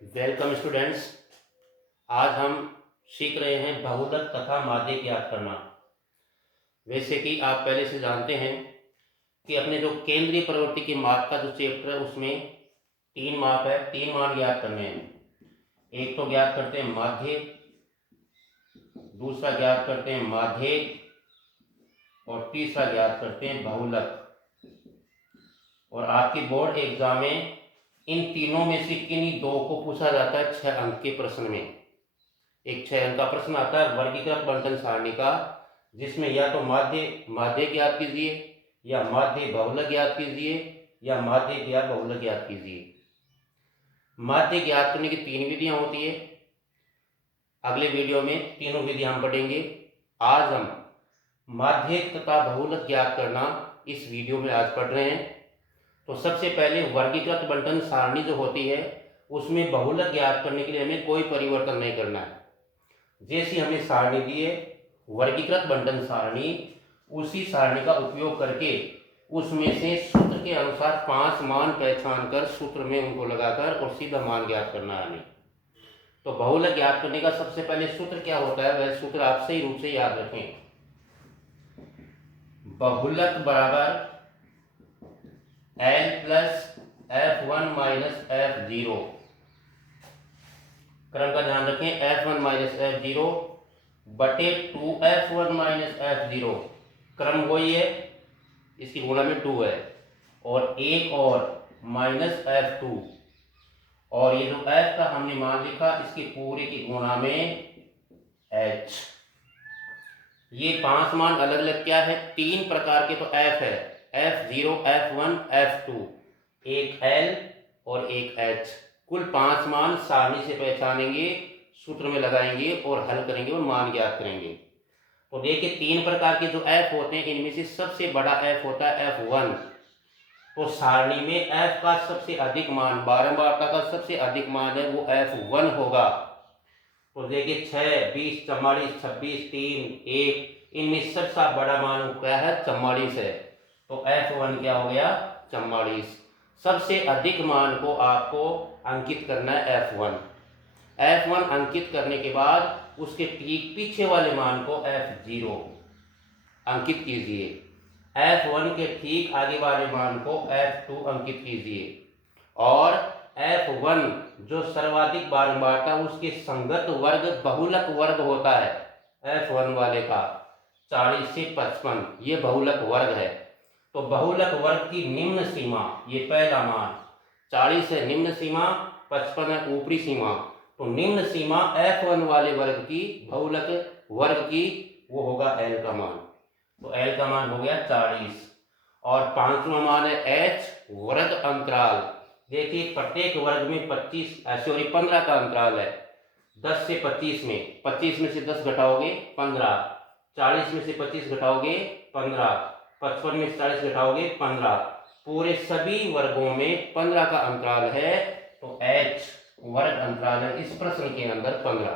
Welcome students. आज हम सीख रहे हैं बहुलक तथा माध्यक ज्ञात करना। वैसे कि आप पहले से जानते हैं कि अपने जो केंद्रीय प्रवृत्ति के माप का जो चैप्टर है उसमें तीन माप है, तीन मान ज्ञात करने हैं। एक तो ज्ञात करते हैं माध्यक, दूसरा ज्ञात करते हैं माध्यक और तीसरा ज्ञात करते हैं बहुलक। और आपकी बोर्ड एग्जाम में इन तीनों में से किन्हीं दो को पूछा जाता है 6 अंक के प्रश्न में। एक 6 अंक का प्रश्न आता है वर्गीकृत बंटन सारणी का, जिसमें या तो माध्य ज्ञात कीजिए या माध्य बहुलक ज्ञात कीजिए या माध्य या बहुलक ज्ञात कीजिए। माध्य ज्ञात करने की तीन विधियां होती है। अगले वीडियो में तीनों विधियां हम पढ़ेंगे। आज हम माध्यक तथा बहुलक ज्ञात करना इस वीडियो में आज पढ़ रहे हैं। तो सबसे पहले वर्गीकृत बंटन सारणी जो होती है उसमें बहुलक ज्ञात करने के लिए हमें कोई परिवर्तन नहीं करना है। जैसी हमें सारणी दी है वर्गीकृत बंटन सारणी, उसी सारणी का उपयोग करके उसमें से सूत्र के अनुसार 5 मान पहचान कर सूत्र में उनको लगाकर और सीधा मान ज्ञात करना है हमें। तो बहुलक ज्ञात करने का सबसे पहले सूत्र क्या होता है, वह सूत्र आप सही रूप से याद रखें। बहुलक बराबर L plus F1 minus F0। क्रम का ध्यान रखें, F1 माइनस F0 बटे 2F1 माइनस F0। क्रम वही है, इसकी गुणा में 2 है और एक और माइनस F2। और ये जो F का हमने मान लिखा इसके पूरे की गुणा में H। ये 5 मान अलग अलग क्या है, 3 प्रकार के। तो F है F0, F1, F2, एक L और एक H। कुल 5 मान सारणी से पहचानेंगे, सूत्र में लगाएंगे और हल करेंगे और मान ज्ञात करेंगे। तो देखिए 3 प्रकार के जो F होते हैं इनमें से सबसे बड़ा F होता है F1। तो सारणी में F का सबसे अधिक मान, बारंबारता का सबसे अधिक मान है वो F1 होगा। तो देखिए 6, 20, 44, 26, 3, 1, इनमें सबसे बड़ा मान क्या है, 44 है। तो F1 क्या हो गया, 44। सबसे अधिक मान को आपको अंकित करना है F1। F1 अंकित करने के बाद उसके ठीक पीछे वाले मान को F0 अंकित कीजिए। F1 के ठीक आगे वाले मान को F2 अंकित कीजिए। और F1 जो सर्वाधिक बारंबारता उसके संगत वर्ग बहुलक वर्ग होता है F1 वाले का 40 से 55, ये बहुलक वर्ग है। तो बहुलक वर्ग की निम्न सीमा, ये पहला मान 40 है निम्न सीमा, 55 है ऊपरी सीमा। तो निम्न सीमा F1 वाले वर्ग की, बहुलक वर्ग की, वो होगा L का मान। तो L का मान हो गया 40। और पांचवा मान है H वर्ग अंतराल। देखिए प्रत्येक वर्ग में 15 का अंतराल है। 10 से 25 में, 25 में से 10 घटाओगे 15, 40 में से 25 घटाओगे 15, 55 में से 40 घटाओगे 15। पूरे सभी वर्गों में 15 का अंतराल है। तो H वर्ग अंतराल है इस प्रश्न के अंदर 15।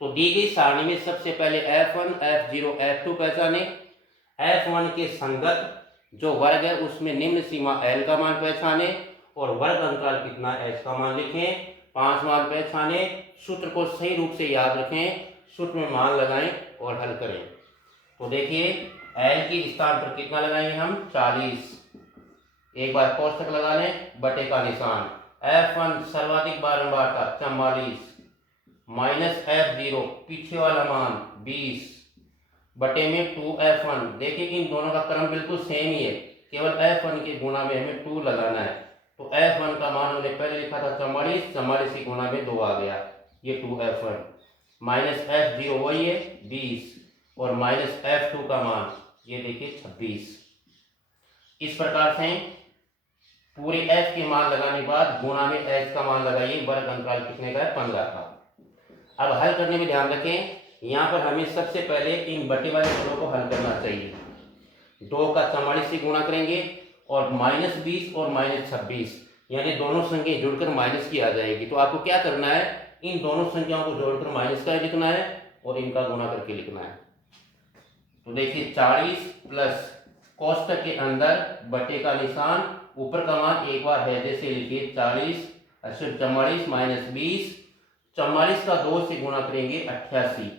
तो दी गई सारणी में सबसे पहले F1, F0, F2 पहचाने। F1 के संगत जो वर्ग है उसमें निम्न सीमा L का मान पहचाने और वर्ग अंतराल कितना H का मान लिखें। 5 मान पहचाने, सूत्र को सही रूप से याद रखें, सूत्र में मान लगाएं और हल करें। तो देखिए L के स्थान पर कितना लगाएंगे हम, 40। एक बार कोष्टक लगा लें, बटे का निशान। F1 सर्वाधिक बारंबारता 44 माइनस F0 पीछे वाला मान 20 बटे में 2F1। देखिए इन दोनों का क्रम बिल्कुल सेम ही है, केवल F1 के गुणा में हमें 2 लगाना है। तो F1 का मान हमने पहले लिखा था 44, 44 की गुणा में 2 आ गया, ये 2F1 माइनस F0 वही है 20 और माइनस F2 का मान ये देखिए 26। इस प्रकार से पूरे F के मान लगाने के बाद गुणा में H का मान लगाइए। वर्ग अंतराल कितने का है, 15 का। अब हल करने में ध्यान रखें, यहाँ पर हमें सबसे पहले इन बटे वाले पदों को हल करना चाहिए। 2 का 44 से गुणा करेंगे और -20 और -26 यानी दोनों संख्या जुड़कर माइनस की आ जाएगी। तो आपको क्या करना है, इन दोनों संख्याओं को जोड़कर माइनस का लिखना है और इनका गुणा करके लिखना है। तो देखिए 40 प्लस कोष्टक के अंदर बटे का निशान, ऊपर का मान एक बार है जैसे लिखिए 40 अच्छा 44 माइनस 20, 44 का 2 से गुणा करेंगे 88,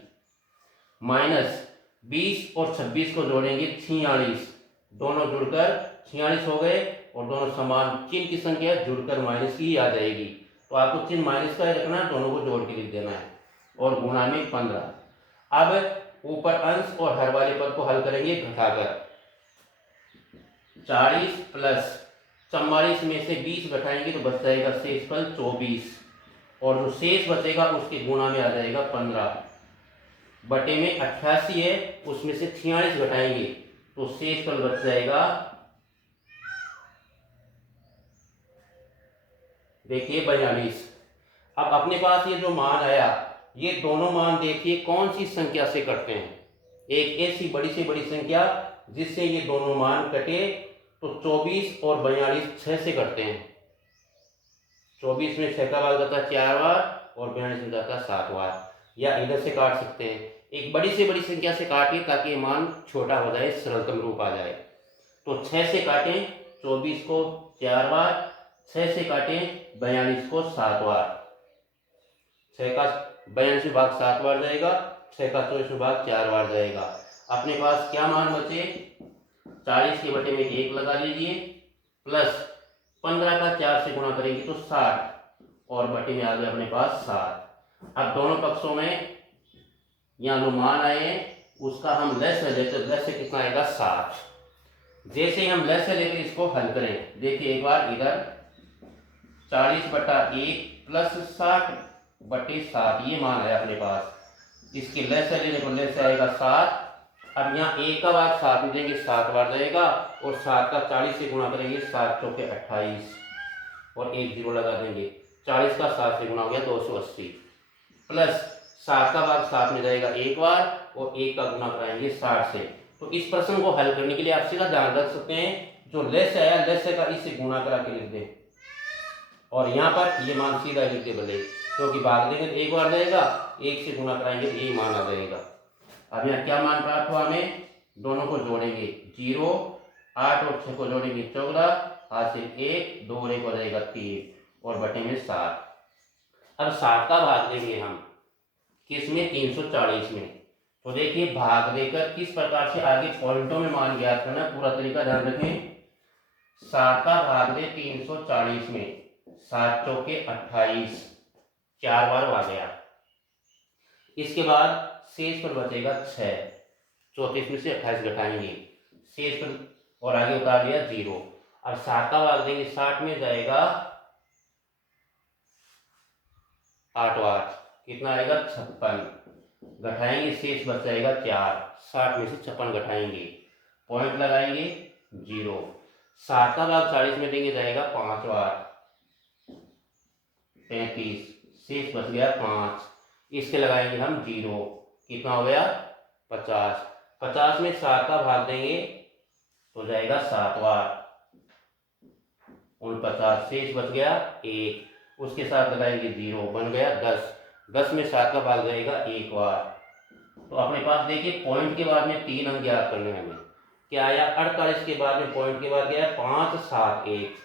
माइनस 20 और 26 को जोड़ेंगे 46, दोनों जुड़कर 46 हो गए और दोनों समान चिन्ह की संख्या जुड़कर माइनस की आ जाएगी। तो आपको चिन्ह माइनस का ही रखना है, दोनों को जोड़ के लिख देना है और गुणा में 15। अब ऊपर अंश और हर वाले पद को हल करेंगे घटाकर। 40 प्लस 44 में से 20 घटाएंगे तो बच जाएगा शेषफल 24 और जो शेष बचेगा उसके गुणा में आ जाएगा 15 बटे में 88 है, उसमें से 46 घटाएंगे तो शेषफल बच जाएगा, देखिए 42। अब अपने पास ये जो मान आया, ये दोनों मान देखिए कौन सी संख्या से कटते हैं। एक ऐसी बड़ी से बड़ी संख्या जिससे ये दोनों मान कटे, तो 24 और 42 6 से कटते हैं। 24 में 6 का भाग जाता है 4 बार और 42 में जाता है 7 बार। या इधर से काट सकते हैं, एक बड़ी से बड़ी संख्या से काटिए ताकि मान छोटा हो जाए, सरलतम रूप आ जाए। तो 6 से काटें 24 को 4 बार, 6 से काटें 42 को 7 बार। 6 का 42 में भाग 7 बार जाएगा, 6 का 24 में भाग 4 बार जाएगा। अपने पास क्या मान बचे, 40 के बटे में 1 लगा लीजिए, प्लस 15 का 4 से गुणा करेंगे तो 60 और बटे में आ गया अपने पास 7। अब दोनों पक्षों में यहाँ जो मान आए हैं उसका हम लस लेते, तो लस से कितना आएगा 7। जैसे ही हम लस से लेकर इसको हल करें, देखिए एक बार इधर 40 बटा 1 प्लस 60 बटे 7 ये मान आया अपने पास। इसके लस से लेने पर लस आएगा 7। अब यहाँ 1 का भाग 7 में देंगे 7 बार जाएगा और 7 का 40 से गुणा करेंगे 7 चौके 28 और 1 0 लगा देंगे। 40 का 7 से गुणा हो गया 280, प्लस 7 का भाग 7 में जाएगा 1 बार और 1 का गुणा कराएंगे 60 से। तो इस प्रश्न को हल करने के लिए आप सीधा ध्यान रख सकते हैं, जो लेस आया लेस का इससे गुणा करा के लिख दें और यहाँ पर ये मान सीधा लिख दे भले, क्योंकि भाग देंगे तो 1 बार जाएगा, 1 से गुणा कराएंगे तो यही मान आ जाएगा। अब यहाँ क्या मान प्राप्त हुआ हमें, दोनों को जोड़ेंगे 0, 8 और 6 को जोड़ेंगे 14, हासिल 1, 2 और 1 हो जाएगा 3 और बटे में 7। अब 7 का भाग देंगे हम किसमें, 340 में। तो देखिए भाग देकर किस प्रकार से आगे पॉइंटों में मान ज्ञात करना, पूरा तरीका ध्यान रखें। 7 का भाग दे 340 में, 7 चौके 28, 4 बार आ गया। इसके बाद शेष पर बचेगा 6, 34 में से 28 घटाएंगे, शेष पर और आगे उतार दिया 0। अब 7 का भाग देंगे 60 में जाएगा 8 बार, कितना आएगा 56, घटाएंगे शेष बच जाएगा 4, 60 में से 56 घटाएंगे, पॉइंट लगाएंगे 0। 7 का भाग 40 में देंगे जाएगा 5 बार, 33, शेष बच गया 5, इसके लगाएंगे हम 0, कितना हो गया 50। 50 में 7 का भाग देंगे तो जाएगा 7 बार, 49, शेष बच गया 1, उसके साथ लगाएंगे 0, बन गया 10। 10 में 7 का भाग जाएगा 1 बार। तो अपने पास देखिए पॉइंट के बाद में 3 अंक याद करने हैं हमें। क्या आया, 48 के बाद में पॉइंट के बाद गया 5 7 1,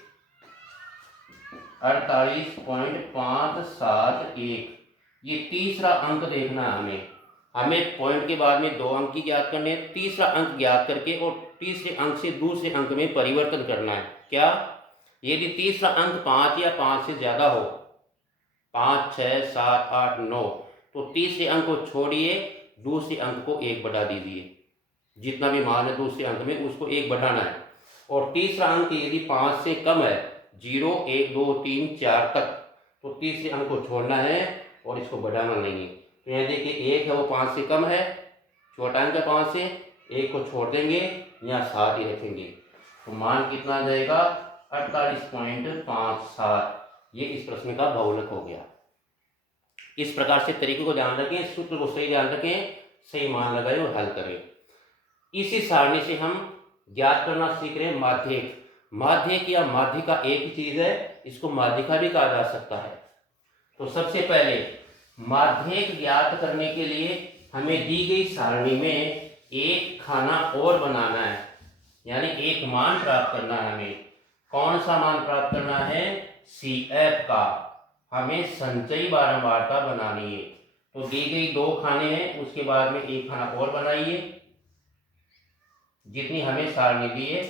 48.571। ये तीसरा अंक देखना है हमें पॉइंट के बाद में 2 अंक की ज्ञात करने हैं, तीसरा अंक ज्ञात करके और तीसरे अंक से दूसरे अंक में परिवर्तन करना है। क्या, यदि तीसरा अंक 5 या 5 से ज्यादा हो, 5 6 7 8 9, तो तीसरे अंक को छोड़िए, दूसरे अंक को 1 बढ़ा दीजिए। जितना भी मान है दूसरे अंक में उसको 1 बढ़ाना है। और तीसरा अंक यदि 5 से कम है, 0 1 2 3 4 तक, तो तीसरे अंक को छोड़ना है और इसको बढ़ाना नहीं है। तो यहाँ देखिए 1 है वो 5 से कम है, छोटा अंक है 5 से, 1 को छोड़ देंगे, यहाँ 7 ही रखेंगे, तो मान कितना आ जाएगा 48.57। ये इस प्रश्न का बहुलक हो गया। इस प्रकार से तरीके को ध्यान रखें, सूत्र को सही ध्यान रखें, सही मान लगाएं और हल करें। इसी सारणी से हम ज्ञात करना सीख रहे हैं माध्यक। माध्यक या माध्यिका एक ही चीज है, इसको माध्यिका भी कहा जा सकता है। तो सबसे पहले माध्यक ज्ञात करने के लिए हमें दी गई सारणी में एक खाना और बनाना है, यानी एक मान प्राप्त करना है हमें। कौन सा मान प्राप्त करना है? CF का। हमें संचयी बारंबारता बनानी है। तो दी गई 2 खाने हैं, उसके बाद में एक खाना और बनाइए जितनी हमें सारणी दी है,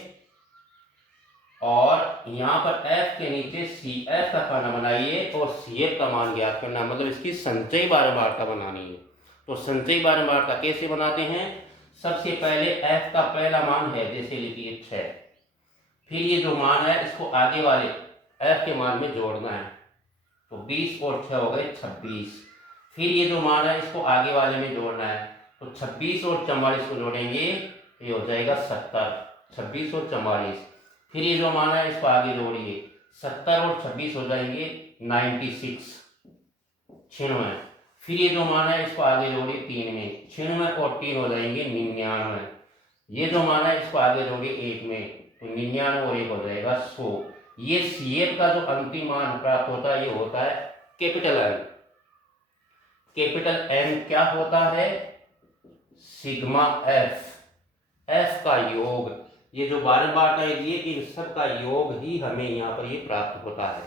और यहाँ पर F के नीचे CF का खाना बनाइए और CF का मान ज्ञात करना, मतलब इसकी संचयी बारंबारता बनानी है। तो संचयी बारंबारता कैसे बनाते हैं? सबसे पहले F का पहला मान है, जैसे लिखिए 6। फिर ये जो मान है इसको आगे वाले F के मान में जोड़ना है। तो 20 और 6 हो गए 26। फिर ये जो मान है इसको आगे वाले में जोड़ना है। तो 26 और 44 को जोड़ेंगे, ये हो जाएगा 70। 26 और 44। फिर ये जो मान है इसको आगे जोड़िए, 70 और 26 हो जाएंगे 96, 96। फिर ये जो मान है इसको आगे जोड़िए 3 में, 96 और 3 हो जाएंगे 99। ये जो मान है इसको आगे जोड़िए 1 में, तो 99 और 1 हो जाएगा 100। ये CF का जो अंतिम मान प्राप्त होता है ये होता है कैपिटल N। कैपिटल N क्या होता है? सिग्मा F, F का योग। ये जो बारंबारताएं दिए इन सब का योग ही हमें यहाँ पर ये प्राप्त होता है।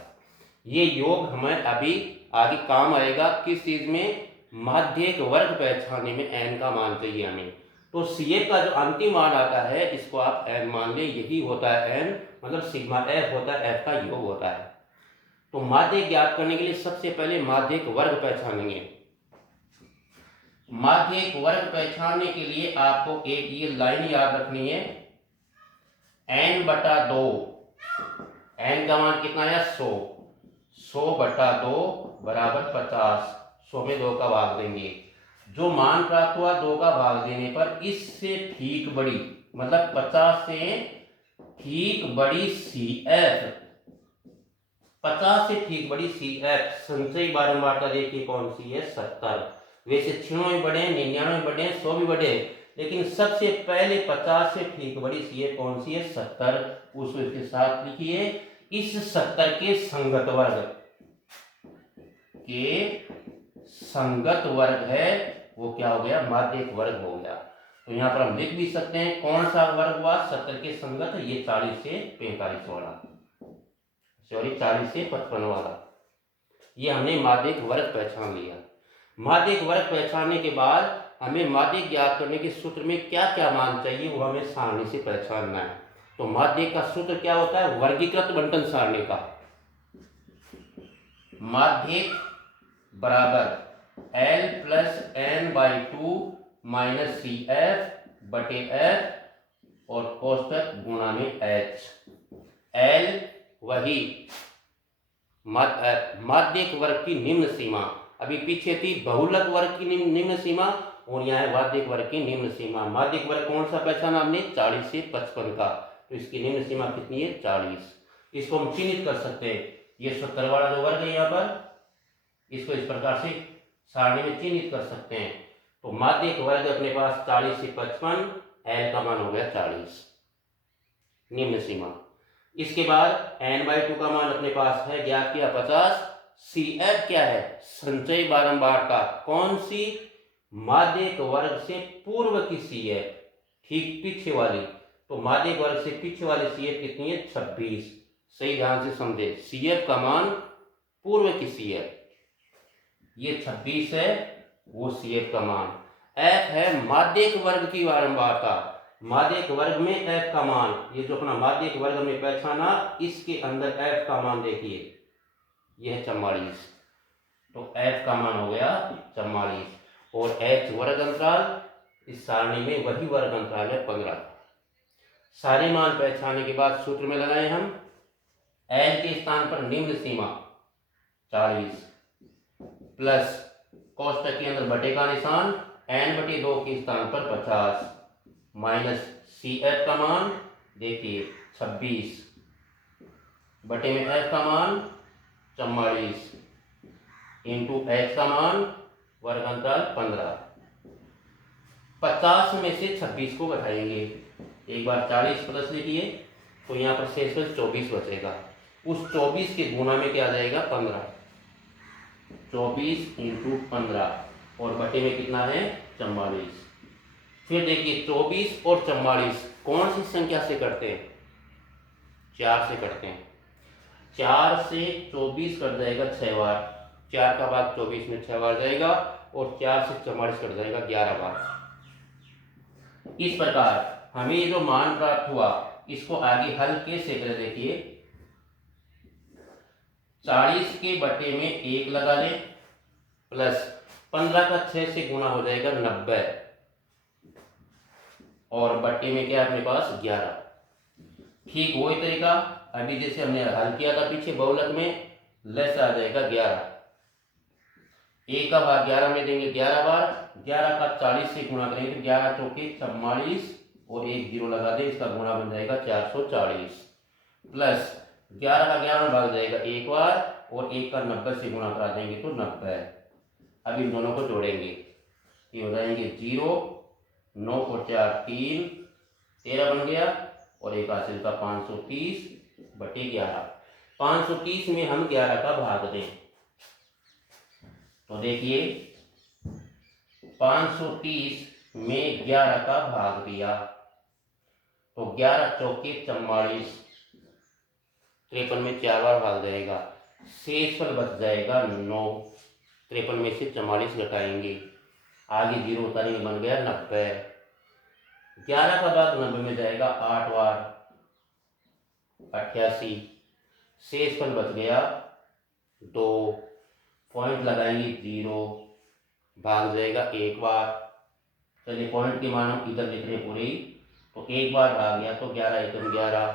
ये योग हमें अभी आगे काम आएगा। किस चीज में? माध्यिक वर्ग पहचानने में n का मान चाहिए हमें। तो CF का जो अंतिम मान आता है इसको आप n मान ले, यही होता है n, मतलब सिग्मा F होता है, F का योग होता है। तो माध्यिक ज्ञात करने के लिए सबसे पहले माध्यिक वर्ग पहचानेंगे। माध्यिक वर्ग पहचानने के लिए आपको एक ये लाइन याद रखनी है, n/2। n का मान कितना है? 100। 100/2 बराबर 50। 100 में 2 का भाग देंगे। जो मान प्राप्त हुआ 2 का भाग देने पर इससे ठीक बड़ी, मतलब 50 से ठीक बड़ी CF, 50 से ठीक बड़ी CF संचयी बारंबारता देखिए कौन सी है? 70। वैसे 96 भी बढ़े, 99 भी बढ़े, 100 भी बढ़े, लेकिन सबसे पहले 50 से ठीक बड़ी CF कौन सी है? 70। उसको इसके साथ लिखिए। इस 70 के संगत वर्ग है वो क्या हो गया? माध्यिक वर्ग हो गया। तो यहाँ पर हम लिख भी सकते हैं कौन सा वर्ग हुआ 70 के संगत? ये 40 से 45 वाला, सॉरी 40 से 55 वाला। ये हमने माध्यिक वर्ग पहचान लिया। माध्यिक वर्ग पहचानने के बाद हमें माध्यिक ज्ञात करने के सूत्र में क्या क्या मान चाहिए वो हमें सारणी से पहचानना है। तो माध्यिक का सूत्र क्या होता है? वर्गीकृत बंटन सारणी का। माध्यिक बराबर L + n/2 - CF/F और कोष्टक गुणा में H। L वही माध्यिक वर्ग की निम्न सीमा, अभी पीछे थी बहुलक वर्ग की निम्न सीमा, और यहाँ है माध्यिक वर्ग की निम्न सीमा। माध्यिक वर्ग कौन सा पहचाना हमने? 40 से 55 का। तो इसकी निम्न सीमा कितनी है? 40। इसको हम चिन्हित कर सकते हैं। ये 70 वाला जो वर्ग है यहाँ पर, इसको इस प्रकार से सारणी में चिन्हित कर सकते हैं। तो माध्यिक वर्ग अपने पास 40 से 55, L का मान हो गया 40, निम्न सीमा। इसके बाद n/2 का मान अपने पास है, ज्ञात किया 50। CF क्या है? संचयी बारंबारता। कौन सी? माध्यिक वर्ग से पूर्व की CF, ठीक पीछे वाली। तो माध्यिक वर्ग से पीछे वाली CF कितनी है? 26। सही ध्यान से समझे, CF का मान पूर्व की CF ये 26 है, वो CF का मान। F है माध्यिक वर्ग की बारंबारता। माध्यिक वर्ग में F का मान, ये जो अपना माध्यिक वर्ग हमने पहचाना, इसके अंदर F का मान देखिए, यह है 44। तो F का मान हो गया 44। और H वर्ग अंतराल, इस सारणी में वही वर्ग अंतराल है 15। सारे मान पहचानने के बाद सूत्र में लगाए हम, L के स्थान पर निम्न सीमा 40 प्लस कोष्टक के अंदर बटे का निशान n/2 के स्थान पर 50 माइनस CF का मान देखिए 26 बटे में F का मान 44 इंटू H का मान वर्ग अंतराल 15। 50 में से 26 को घटाएंगे, एक बार 40 प्लस लिखिए, तो यहाँ पर शेष 24 बचेगा। उस 24 के गुणा में क्या आ जाएगा? 15। 24 इंटू 15 और बटे में कितना है? 44। फिर देखिए 24 और 44 कौन सी संख्या से करते हैं? 4 से करते हैं। 4 से 24 कट जाएगा 6 बार, 4 का भाग 24 में 6 बार जाएगा, और 4 से 44 कट जाएगा 11 बार। इस प्रकार हमें ये जो मान प्राप्त हुआ इसको आगे हल कैसे करें, देखिए 40 के बटे में 1 लगा लें, प्लस 15 का 6 से गुणा हो जाएगा 90, और बटे में क्या अपने पास 11। ठीक वही तरीका अभी जैसे हमने हल किया था पीछे बहुलक में, लेस आ जाएगा 11, 1 का भाग 11 में देंगे 11 बार, 11 का 40 से गुणा करेंगे तो 11 चौके 44, और 1 जीरो लगा दे, इसका गुणा बन जाएगा 440, प्लस 11 का 11 में भाग जाएगा 1 बार, और 1 का 90 से गुणा करा देंगे तो 90। अब इन दोनों को जोड़ेंगे, ये हो जाएंगे 0, 9 को 4 3, 13 बन गया, और एक हासिल का 530 बटे 11। 530 में हम 11 का भाग दें तो देखिए 530 में 11 का भाग दिया तो 11 चौके 44, 53 में 4 बार भाग जाएगा, शेषफल बच जाएगा 9, 53 में से 44 घटाएंगे, आगे 0 उतारेंगे, बन गया 90। 11 का भाग 90 में जाएगा 8 बार, 88, शेषफल बच गया 2, पॉइंट लगाएंगे 0, भाग जाएगा 1 बार। चलिए पॉइंट के मान हम इधर लिख रहे हैं पूरी, तो 1 बार भाग गया तो 11 एकम 11,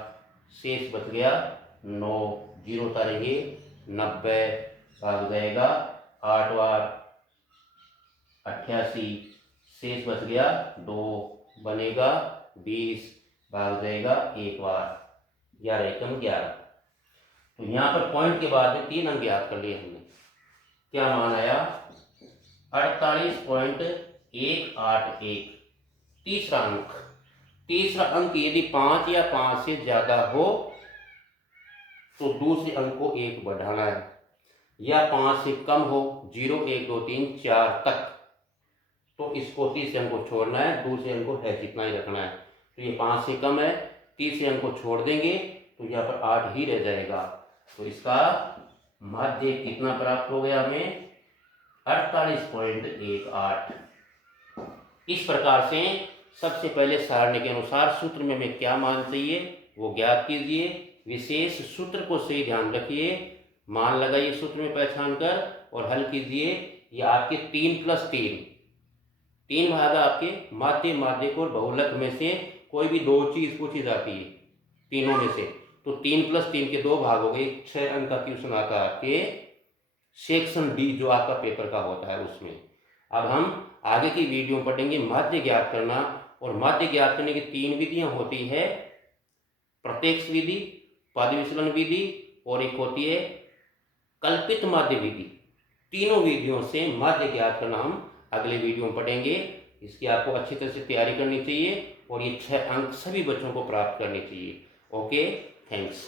शेष बच गया 9, 0 उतारेंगे 90, भाग जाएगा 8 बार, 88, शेष बच गया 2, बनेगा 20, भाग जाएगा 1 बार, 11 एकम 11। तो यहाँ पर पॉइंट के बाद में 3 अंक याद कर लिए हमने। क्या मान आया 48.181। तीसरा अंक, तीसरा अंक यदि 5 या 5 से ज्यादा हो तो दूसरे अंक को 1 बढ़ाना है, या 5 से कम हो 0 1 2 3 4 तक तो इसको तीसरे अंक को छोड़ना है, दूसरे अंक को है जितना ही रखना है। तो ये 5 से कम है, तीसरे अंक को छोड़ देंगे तो यहाँ पर 8 ही रह जाएगा। तो इसका माध्य कितना प्राप्त हो गया हमें 48.18। इस प्रकार से सबसे पहले सारणी के अनुसार सूत्र में हमें क्या मान चाहिए वो ज्ञात कीजिए, विशेष सूत्र को सही ध्यान रखिए, मान लगाइए सूत्र में पहचान कर और हल कीजिए। ये आपके 3+3 भाग आपके माध्य, माध्यक और बहुलक में से कोई भी 2 चीज पूछी जाती है तीनों में से, तो 3+3 के 2 भाग हो गए। 6 अंक का क्वेश्चन आता है आपके सेक्शन डी जो आपका पेपर का होता है उसमें। अब हम आगे की वीडियो में पढ़ेंगे माध्य ज्ञात करना, और माध्य ज्ञात करने की 3 विधियां होती है, प्रत्यक्ष विधि, पद विचलन विधि, और एक होती है कल्पित माध्य विधि। तीनों विधियों से माध्य ज्ञात करना हम अगले वीडियो में पढ़ेंगे। इसकी आपको अच्छी तरह से तैयारी करनी चाहिए और ये 6 अंक सभी बच्चों को प्राप्त करने चाहिए। Okay, thanks.